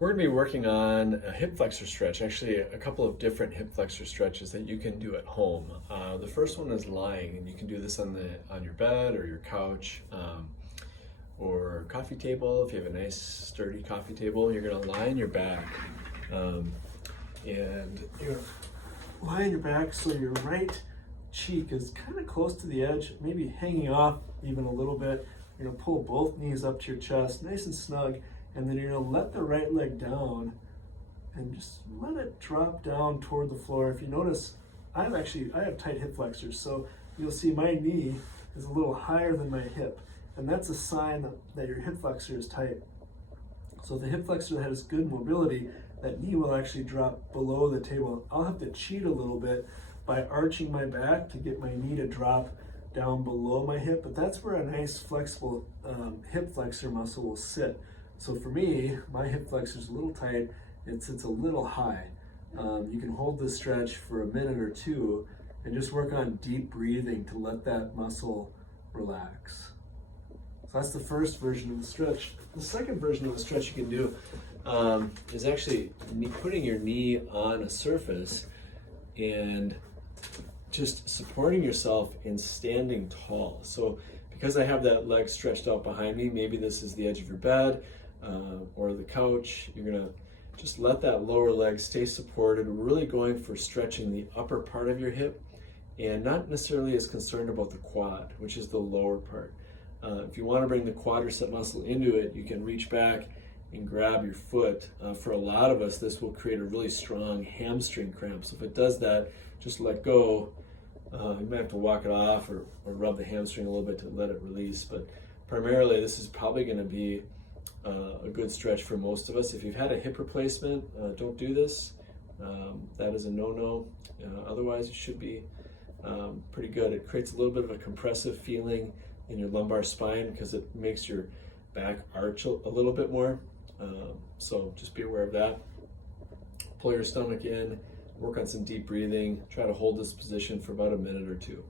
We're going to be working on a hip flexor stretch, actually a couple of different hip flexor stretches that you can do at home. The first one is lying, and you can do this on your bed or your couch or coffee table. If you have a nice sturdy coffee table, you're going to lie on your back, and you're going to lie on your back so your right cheek is kind of close to the edge, maybe hanging off even a little bit. You're going to pull both knees up to your chest, nice and snug. And then you're going to let the right leg down and just let it drop down toward the floor. If you notice, I have tight hip flexors, so you'll see my knee is a little higher than my hip, and that's a sign that your hip flexor is tight. So if the hip flexor has good mobility, that knee will actually drop below the table. I'll have to cheat a little bit by arching my back to get my knee to drop down below my hip, but that's where a nice flexible hip flexor muscle will sit. So for me, my hip flexor is a little tight, it sits a little high. You can hold this stretch for a minute or two and just work on deep breathing to let that muscle relax. So that's the first version of the stretch. The second version of the stretch you can do is actually putting your knee on a surface and just supporting yourself and standing tall. So because I have that leg stretched out behind me, maybe this is the edge of your bed, or the couch, you're gonna just let that lower leg stay supported, really going for stretching the upper part of your hip and not necessarily as concerned about the quad, which is the lower part. If you want to bring the quadricep muscle into it, you can reach back and grab your foot. For a lot of us, this will create a really strong hamstring cramp. So if it does that, just let go. You might have to walk it off or rub the hamstring a little bit to let it release. But primarily, this is probably going to be a good stretch for most of us. If you've had a hip replacement, don't do this. That is a no-no. Otherwise, it should be pretty good. It creates a little bit of a compressive feeling in your lumbar spine because it makes your back arch a little bit more. So just be aware of that. Pull your stomach in, work on some deep breathing. Try to hold this position for about a minute or two.